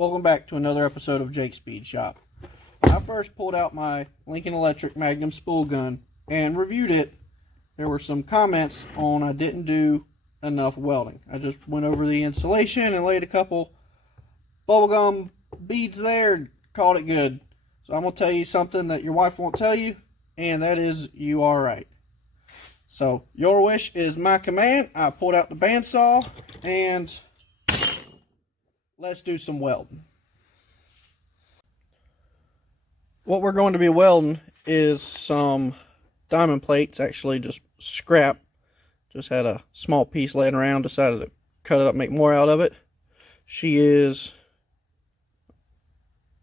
Welcome back to another episode of Jake's Speed Shop. When I first pulled out my Lincoln Electric Magnum spool gun and reviewed it, there were some comments on I didn't do enough welding. I just went over the installation and laid a couple bubblegum beads there and called it good. So I'm going to tell you something that your wife won't tell you, and that is you are right. So your wish is my command. I pulled out the bandsaw and let's do some welding. What we're going to be welding is some diamond plates, actually just scrap. Just had a small piece laying around, decided to cut it up, make more out of it. She is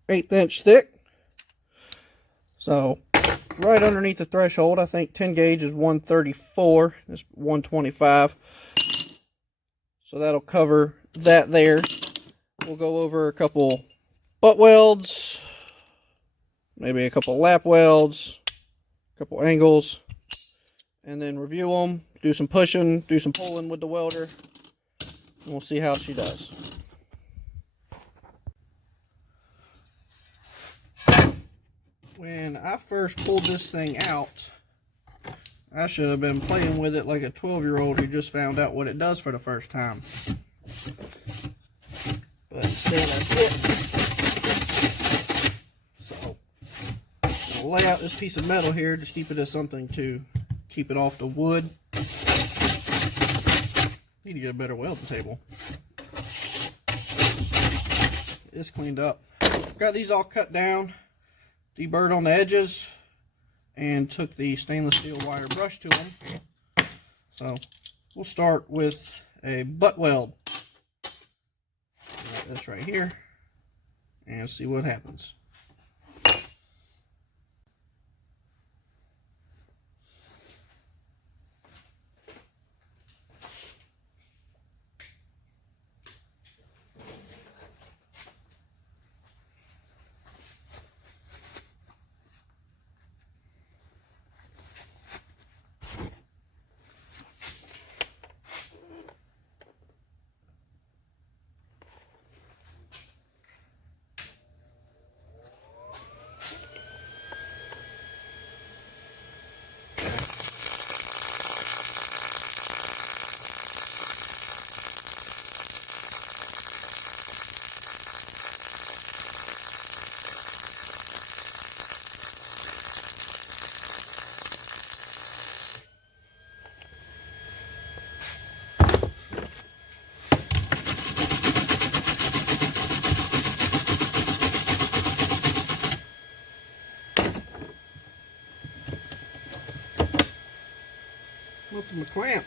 1/8 inch thick. So right underneath the threshold, I think 10 gauge is 134, it's 125. So that'll cover that there. We'll go over a couple butt welds, maybe a couple lap welds, a couple angles, and then review them, do some pushing, do some pulling with the welder, and we'll see how she does. When I first pulled this thing out, I should have been playing with it like a 12-year-old who just found out what it does for the first time. But instead I did. So I'll lay out this piece of metal here, just keep it as something to keep it off the wood. Need to get a better welding table. It's cleaned up. Got these all cut down, deburred on the edges, and took the stainless steel wire brush to them. So we'll start with a butt weld. Got this right here, and see what happens. Ultimate clamp.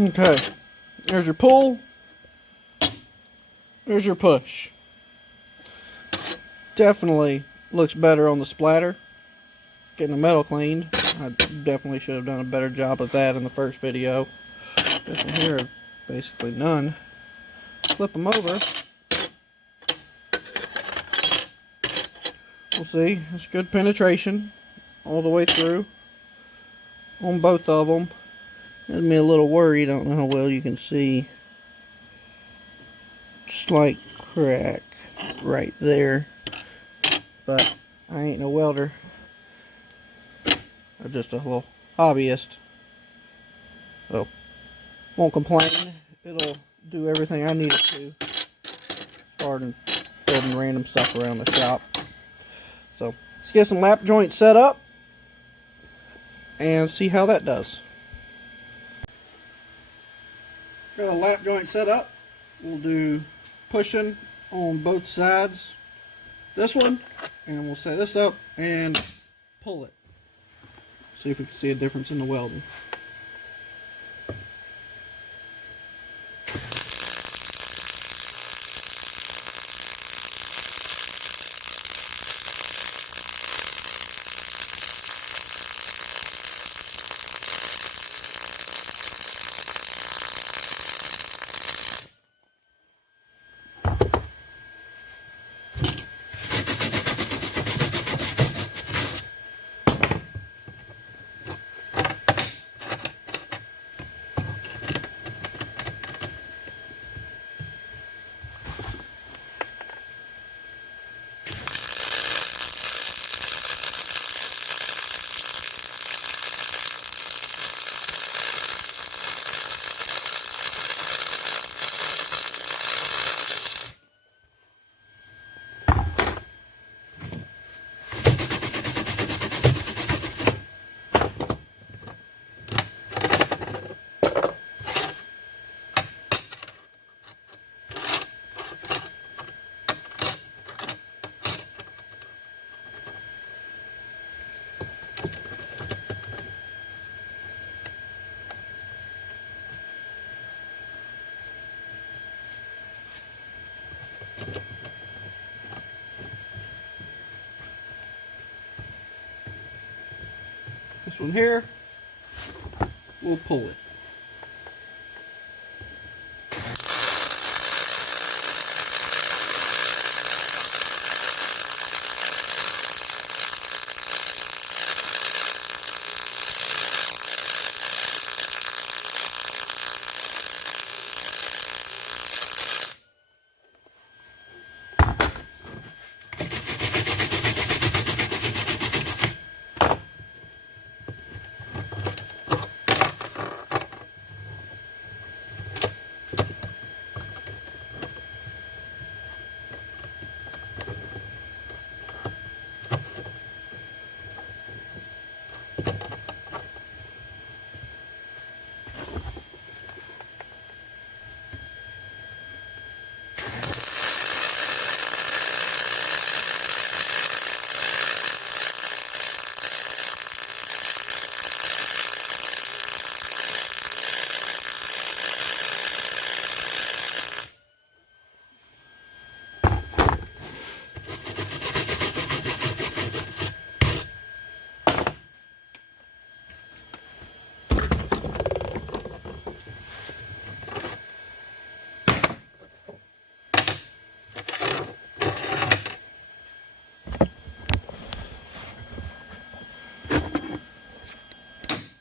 Okay, there's your pull, there's your push. Definitely looks better on the splatter. Getting the metal cleaned. I definitely should have done a better job of that in the first video. This one here, basically none. Flip them over. We'll see, it's good penetration all the way through on both of them. Has me a little worried. I don't know how well you can see. Slight crack right there. But I ain't no welder. I'm just a little hobbyist. So, won't complain. It'll do everything I need it to as far as building random stuff around the shop. So, let's get some lap joints set up and see how that does. Got a lap joint set up. We'll do pushing on both sides. This one, and we'll set this up and pull it. See if we can see a difference in the welding. This one here, we'll pull it.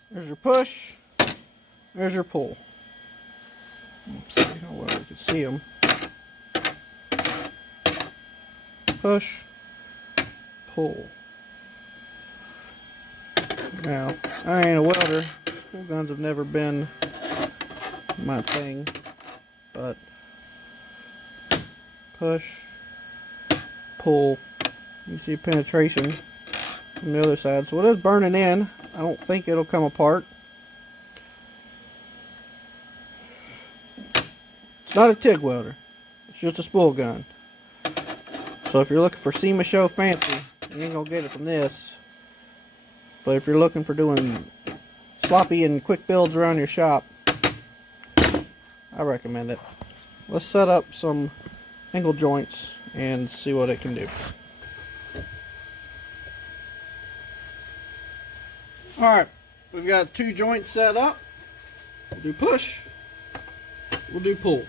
There's your push, there's your pull. Let's see how well we can see them. Push, pull. Now, I ain't a welder. Spool guns have never been my thing, but push, pull. You see penetration from the other side. So it is burning in. I don't think it'll come apart. It's not a TIG welder. It's just a spool gun. So if you're looking for SEMA Show fancy, you ain't gonna get it from this. But if you're looking for doing sloppy and quick builds around your shop, I recommend it. Let's set up some angle joints and see what it can do. Alright, we've got 2 joints set up. We'll do push, we'll do pull.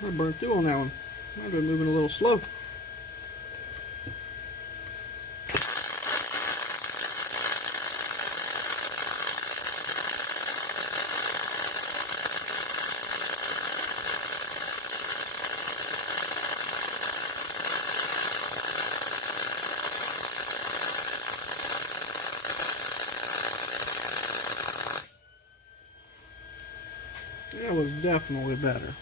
I burnt through on that one. I've been moving a little slow. That was definitely better.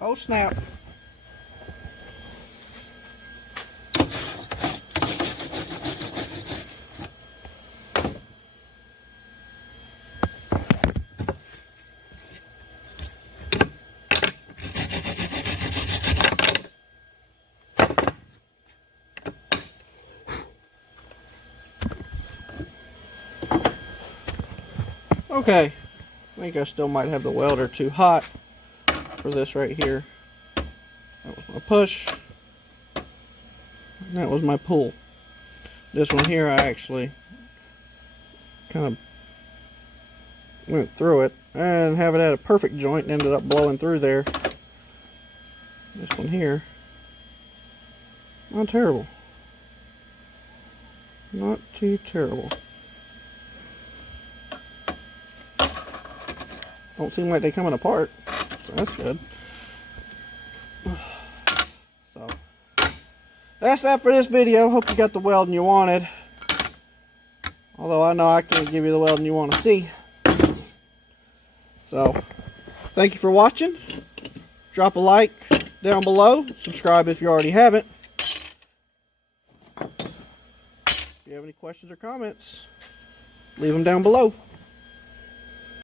Oh snap. Okay, I think I still might have the welder too hot for this right here. That was my push, and that was my pull. This one here, I actually kind of went through it and have it at a perfect joint and ended up blowing through there. This one here, not terrible. Not too terrible. Don't seem like they're coming apart, so that's good. So that's that for this video. Hope you got the welding you wanted. Although I know I can't give you the welding you want to see. So thank you for watching. Drop a like down below. Subscribe if you already haven't. If you have any questions or comments, leave them down below.